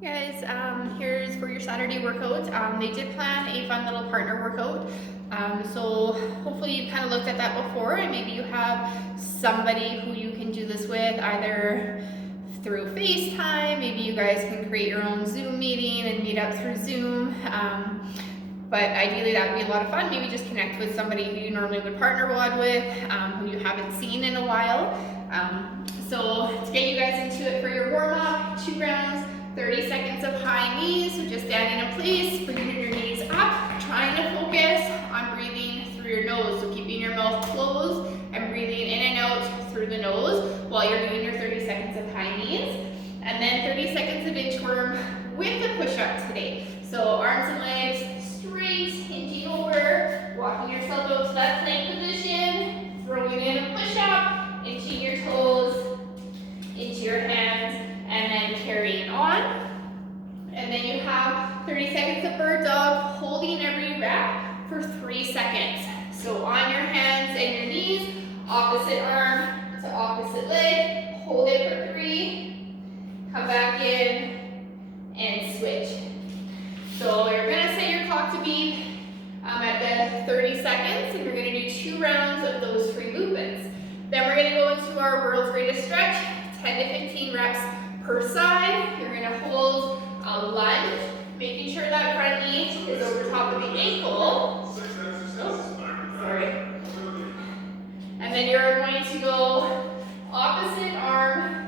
Guys, here's for your Saturday workout. They did plan a fun little partner workout. So hopefully you've kind of looked at that before, and maybe you have somebody who you can do this with either through FaceTime. Maybe you guys can create your own Zoom meeting and meet up through Zoom. But ideally that would be a lot of fun. Maybe just connect with somebody who you normally would partner WOD with, who you haven't seen in a while. So to get you guys into it for your warm-up, 2 rounds, 30 seconds of high knees, so just standing in place, bringing your knees up, trying to focus on breathing through your nose, so keeping your mouth closed and breathing in and out through the nose while you're doing your 30 seconds of high knees. And then 30 seconds of inchworm with a push-up today. So arms and legs straight, hinging over, walking yourself out to that plank position, throwing in a push-up, inching your toes into your hands, and then carrying on. And then you have 30 seconds of bird dog, holding every rep for 3 seconds. So on your hands and your knees, opposite arm to opposite leg, hold it for 3, come back in, and switch. So you're gonna set your clock to beep at the 30 seconds, and you're gonna do 2 rounds of those 3 movements. Then we're gonna go into our world's greatest stretch, 10 to 15 reps per side. You're gonna hold a lunge, making sure that front knee is over top of the ankle. Sorry. And then you're going to go opposite arm,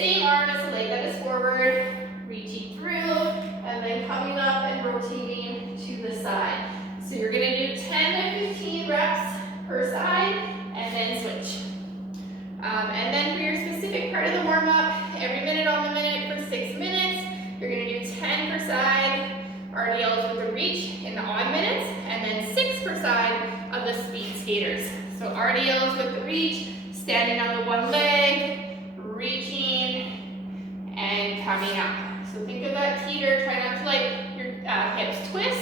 same arm as the leg that is forward, reaching through, and then coming up and rotating to the side. So you're gonna do 10 to 15 reps per side, and then switch. And then for your specific part of the warm-up, every minute on the minute for 6 minutes, you're gonna do 10 per side, RDLs with the reach in the odd minutes, and then 6 per side of the speed skaters. So RDLs with the reach, standing on the one leg, reaching, and coming up. So think of that teeter, try not to let your hips twist.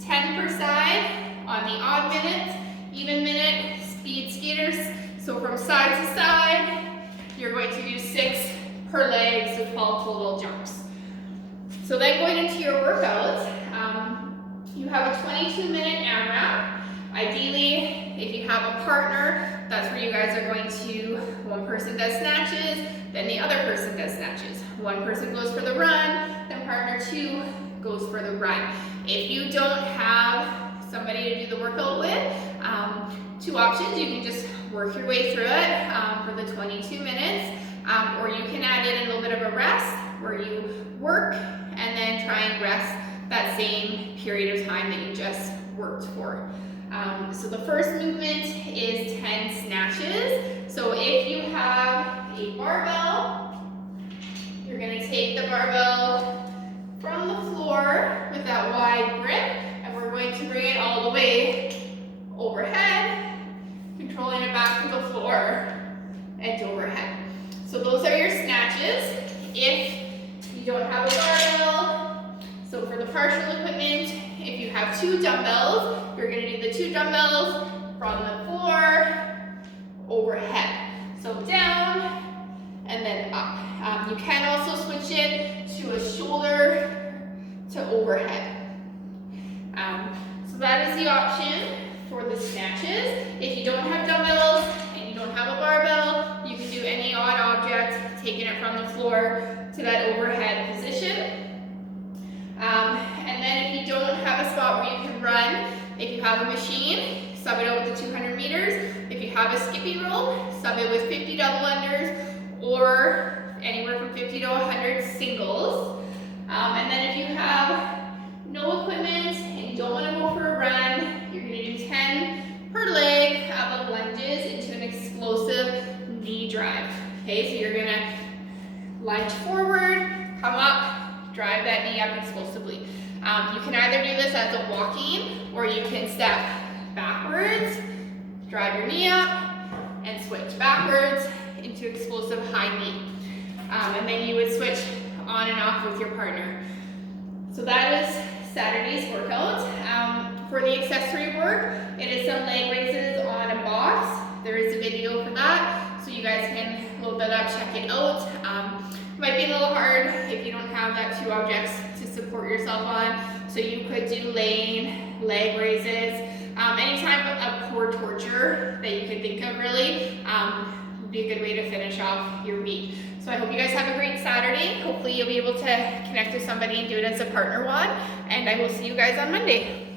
10 per side on the odd minutes, even minute, speed skaters. So from side to side, you're going to do 6 per leg, so 12 total jumps. So then going into your workout, you have a 22-minute AMRAP. Ideally, if you have a partner, that's where you guys are going to, one person does snatches, then the other person does snatches. One person goes for the run, then partner 2 goes for the run. If you don't have somebody to do the workout with, 2 options. You can just work your way through it for the 22 minutes, or you can add in a little bit of a rest where you work and then try and rest that same period of time that you just worked for. So the first movement is 10 snatches. So if you have a barbell, you're going to take the barbell from the floor with that wide grip, and we're going to bring it all the way overhead, controlling it back to the floor and overhead. So those are your snatches. If you don't have a barbell, so for the partial equipment, if you have 2 dumbbells, you're going to do the 2 dumbbells from the floor overhead. So down and then up. You can also switch it to a shoulder to overhead. So that is the option for the snatches. If you don't have dumbbells and you don't have a barbell, you can do any odd object, taking it from the floor to that overhead position. And then if you don't have a spot where you can run, if you have a machine, sub it out with the 200 meters. If you have a skipping rope, sub it with 50 double unders or anywhere from 50 to 100 singles. And then if you have no equipment and you don't want to go for a run, you're going to do 10 per leg of lunges into an explosive knee drive. Okay, so you're going to lunge forward, come up, drive that knee up explosively. You can either do this as a walking, or you can step backwards, drive your knee up, and switch backwards into explosive high knee. And then you would switch on and off with your partner. So that is Saturday's workout. For the accessory work, it is some leg raises on a box. There is a video for that, so you guys can load that up, check it out. Might be a little hard if you don't have that 2 objects to support yourself on. So you could do laying, leg raises, any type of core torture that you could think of really would be a good way to finish off your week. So I hope you guys have a great Saturday. Hopefully you'll be able to connect with somebody and do it as a partner WOD, and I will see you guys on Monday.